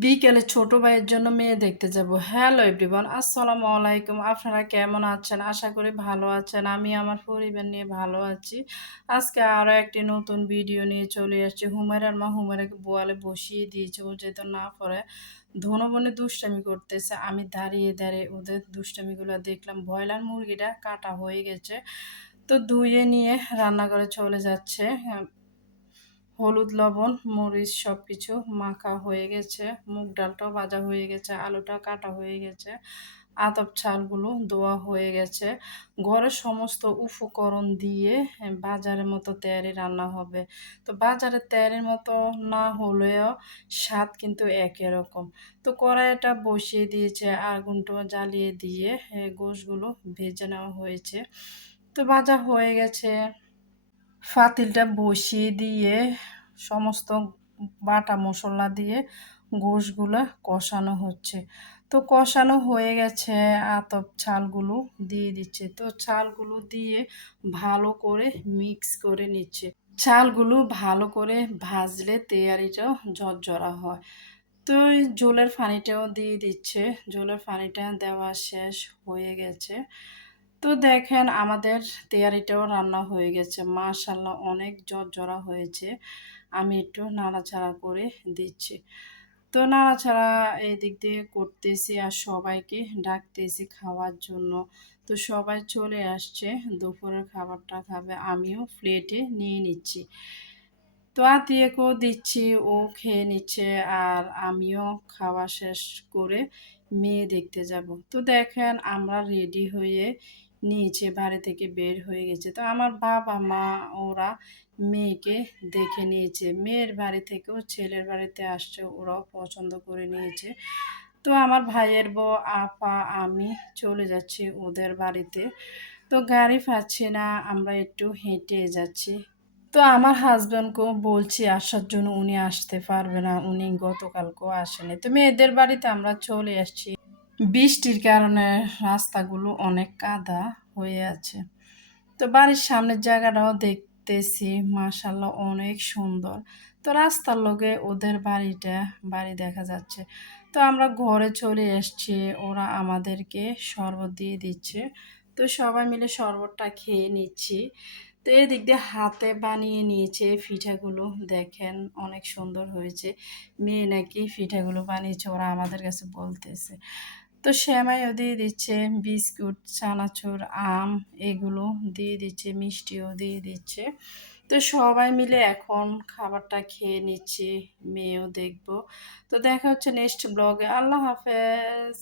বিকেলে ছোট ভাইয়ের জন্য মেয়ে দেখতে যাব। হ্যালো এভরিওয়ান, আসসালামু আলাইকুম। আপনারা কেমন আছেন? আশা করি ভালো আছেন। আমি আমার পরিবার নিয়ে ভালো আছি। আজকে আরও একটি নতুন ভিডিও নিয়ে চলে আসছি। হুমায়রার মা হুমায়রাকে বোয়ালে বসিয়ে দিয়েছে, ও যেহেতু না পারে। ধনবনে দুষ্টামি করতেছে। আমি দাঁড়িয়ে দাঁড়িয়ে ওদের দুষ্টামিগুলো দেখলাম। ব্রয়লার মুরগিটা কাটা হয়ে গেছে, তো ধুয়ে নিয়ে রান্নাঘরে চলে যাচ্ছে। হলুদ, লবণ, মরিচ সবকিছু মাখা হয়ে গেছে। মুগ ডালটাও ভাজা হয়ে গেছে, আলুটা কাটা হয়ে গেছে, আতপ চালগুলো ধোয়া হয়ে গেছে। ঘরের সমস্ত উপকরণ দিয়ে বাজারের মতো তেয়ারি রান্না হবে। তো বাজারের তেয়ারির মতো না হলেও স্বাদ কিন্তু একই রকম। তো কড়াইটা বসিয়ে দিয়েছে, আগুনটা জ্বালিয়ে দিয়ে গোশগুলো ভেজে নেওয়া হয়েছে। তো ভাজা হয়ে গেছে। পাতিলটা বসিয়ে দিয়ে সমস্ত বাটা মশলা দিয়ে গোশগুলো কষানো হচ্ছে। তো কষানো হয়ে গেছে, আতপ চালগুলো দিয়ে দিচ্ছে। তো চালগুলো দিয়ে ভালো করে মিক্স করে নিচ্ছে। চালগুলো ভালো করে ভাজলে তেয়ারিটাও ঝরঝরা হয়। তো এই ঝোলের পানিটাও দিয়ে দিচ্ছে। ঝোলের পানিটা দেওয়া শেষ হয়ে গেছে। তো দেখেন আমাদের তেয়ারিটাও রান্না হয়ে গেছে। মাশাআল্লাহ অনেক ঝরঝরা হয়েছে। আমি একটু নাড়াচাড়া করে দিচ্ছি। তো নাড়াচাড়া এদিক দিয়ে করতেছি আর সবাইকে ডাকতেছি খাওয়ার জন্য। তো সবাই চলে আসছে, দুপুরের খাবারটা খাবে। আমিও প্লেটে নিয়ে নিচ্ছি। তো আত্মীয়কেও দিচ্ছি, ও খেয়ে নিচ্ছে। আর আমিও খাওয়া শেষ করে মেয়ে দেখতে যাব। তো দেখেন আমরা রেডি হয়ে নিয়েছে, বাড়ি থেকে বের হয়ে গেছে। তো আমার বাবা মা ওরা মেয়েকে দেখে নিয়েছে। মেয়ের বাড়ি থেকেও ছেলের বাড়িতে আসছে, ওরাও পছন্দ করে নিয়েছে। তো আমার ভাইয়ের বউ, আপা, আমি চলে যাচ্ছি ওদের বাড়িতে। তো গাড়ি পাচ্ছি না, আমরা একটু হেঁটে যাচ্ছি। তো আমার হাজব্যান্ডকেও বলছি আসার জন্য, উনি আসতে পারবে না, উনি গতকালকেও আসেনি। তো মেয়েদের বাড়িতে আমরা চলে আসছি। বৃষ্টির কারণে রাস্তাগুলো অনেক কাদা হয়ে আছে। তো বাড়ির সামনের জায়গাটাও দেখতেছি, মাশাল্লাহ অনেক সুন্দর। তো রাস্তার লগে ওদের বাড়ি দেখা যাচ্ছে। তো আমরা ঘরে চলে এসেছি, ওরা আমাদেরকে শরবত দিয়ে দিচ্ছে। তো সবাই মিলে শরবতটা খেয়ে নিচ্ছি। তো এদিক দিয়ে হাতে বানিয়ে নিয়েছে পিঠাগুলো, দেখেন অনেক সুন্দর হয়েছে। মেয়ে নাকি পিঠাগুলো বানিয়েছে, ওরা আমাদের কাছে বলতেছে। তো সেমাইও দিয়ে দিচ্ছে, বিস্কুট, চানাচুর, আম এগুলো দিয়ে দিচ্ছে, মিষ্টিও দিয়ে দিচ্ছে। তো সবাই মিলে এখন খাবারটা খেয়ে নিচ্ছি, মেয়েও দেখবো। তো দেখা হচ্ছে নেক্সট ব্লগে। আল্লাহ হাফেজ।